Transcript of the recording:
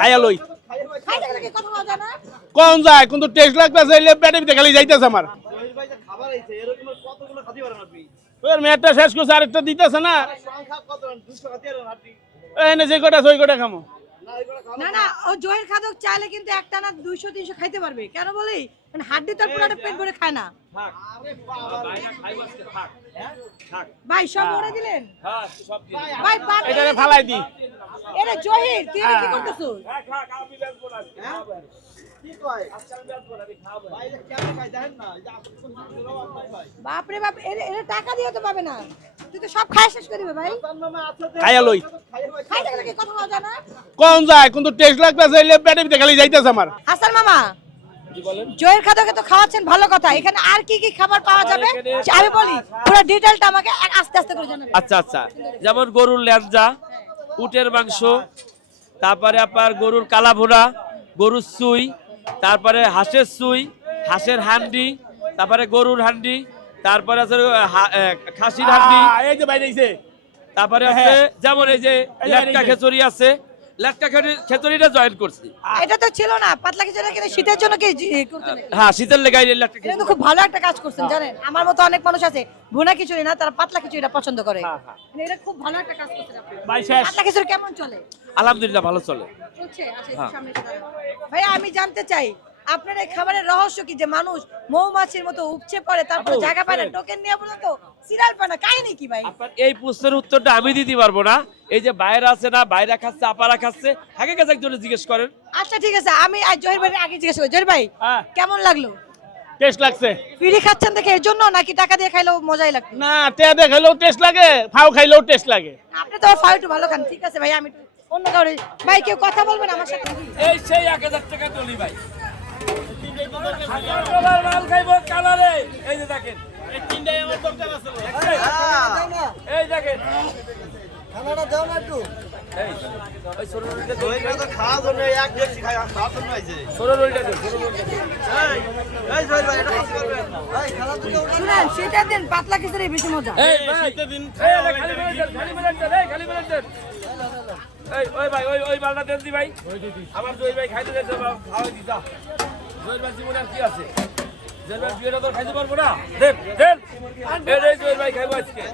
খাইয়া লই। খাইতে গেলে কি কথা বলা যায়? কোন যায় কিন্তু টেস্ট লাগতেছে এলে পেটে ভিতরে খালি যাইতেছে আমার। ওর মেয়েটা শেষ করছে, আরেকটা দিতেছে না। এনে যে কটা ওই কটা খামো। না না ও জয়ের খাদক চাইলে কিন্তু একটা না দুইশো তিনশো খাইতে পারবে। কেন বলি? মানে হাড্ডি তো পুরোটা পেট ভরে খায় না। ভাই সব ওরে দিলেন? ভাই বাদ ফালাই দি। এটা জহির তুই কি করতেছ বাপরে বাপ এর- এর টাকা দিয়ে তো পাবে না। তুই তো সব খাই শেষ করিবে ভাই। খাইয়া লই। খাইতে গেলে কি কথা বলা যায় না কোন যায়? কিন্তু টেস্ট লাগতেছে এলে পেটে ভিতরে খালি যাইতেছে আমার। হাসান মামা জয়ের খাদকে তো খাওয়াচ্ছেন ভালো কথা। এখানে আর কি কি খাবার পাওয়া যাবে? আমি বলি পুরো ডিটেলটা আমাকে আস্তে আস্তে করে জানাবেন। আচ্ছা আচ্ছা। যেমন গরুর ল্যাঞ্জা উটের মাংস তারপরে আপনার গরুর কালাভুনা গরুর সুই তারপরে হাঁসের সুই হাঁসের হান্ডি তারপরে গরুর হান্ডি তারপরে আছে খাসির আহ, এই যে বাইরে তারপরে আছে হ্যাঁ। যেমন এই যে লেটকা খেচুরি আছে। লেটকা খেচুরি- খেচুরিটা জয়েন করছি। এটা তো ছিল না পাতলা কিছু কিন্তু শীতের জন্য কি নাকি? হ্যাঁ শীতের লেগাই লেটকা এটা কিন্তু খুব ভালো একটা কাজ করছেন জানেন। আমার মতো অনেক মানুষ আছে ভুনা খিচুড়ি না তারা পাতলা খিচুড়িটা পছন্দ করে। মানে এটা খুব ভালো একটা কাজ করছেন আপনি। ভাই শেষ। পাতলা খিচুড়ি কেমন চলে? আলহামদুলিল্লাহ ভালো চলে। চলছে? আচ্ছা হ্যাঁ। সামনে। ভাইয়া আমি জানতে চাই আপনার এই খাবারের রহস্য কি যে মানুষ মৌমাছির মতো উপচে পড়ে তারপরে জায়গা পায় না? টোকেন নিয়ে বলে তো সিরিয়াল পায় না। কাহিনী কি ভাই? আপনার এই প্রশ্নের উত্তরটা আমি দিতে পারব না। এই যে বাইরে আছে না বাইরে খাচ্ছে আপারা খাচ্ছে আগে কাছে একজনে জিজ্ঞেস করেন। আচ্ছা ঠিক আছে। আমি আজ জহির ভাই আগে জিজ্ঞেস করি। জহির ভাই হ্যাঁ। কেমন লাগল? টেস্ট লাগছে। ফিরি খাচ্ছেন দেখে এর জন্য নাকি টাকা দিয়ে খাইলেও মজাই লাগতো না টেয়া খাইলেও টেস্ট লাগে ফাও খাইলেও টেস্ট লাগে। আপনি তো ফাও একটু ভালো খান। ঠিক আছে ভাই আমি অন্য কাউরে ভাই কেউ কথা বলবেন আমার সাথে এই সেই এক হাজার টাকা টলি ভাই। মাল খাইবো কালারে। এই যে দেখেন। এই দেখেন। এই, ওই ছোট রুটিটা দেন। ছোট রুটিটা দেন, ছোট রুটিটা দেন। শুনেন শীতের দিন পাতলা খিচুড়ি বেশি মজা। দেন, দেন, দেন। ওই ভাই, ওই- ওই মালটা দেন দি ভাই। আমার জয় ভাই খাইতে দিয়েছে, খাওয়াই দি, যা। জয়ের জীবনে আর কি আছে? জয়ের ভাই বিয়েটা খাইতে পারব না। দেখ দেখ এই জয়ের ভাই খাইবো আজকে।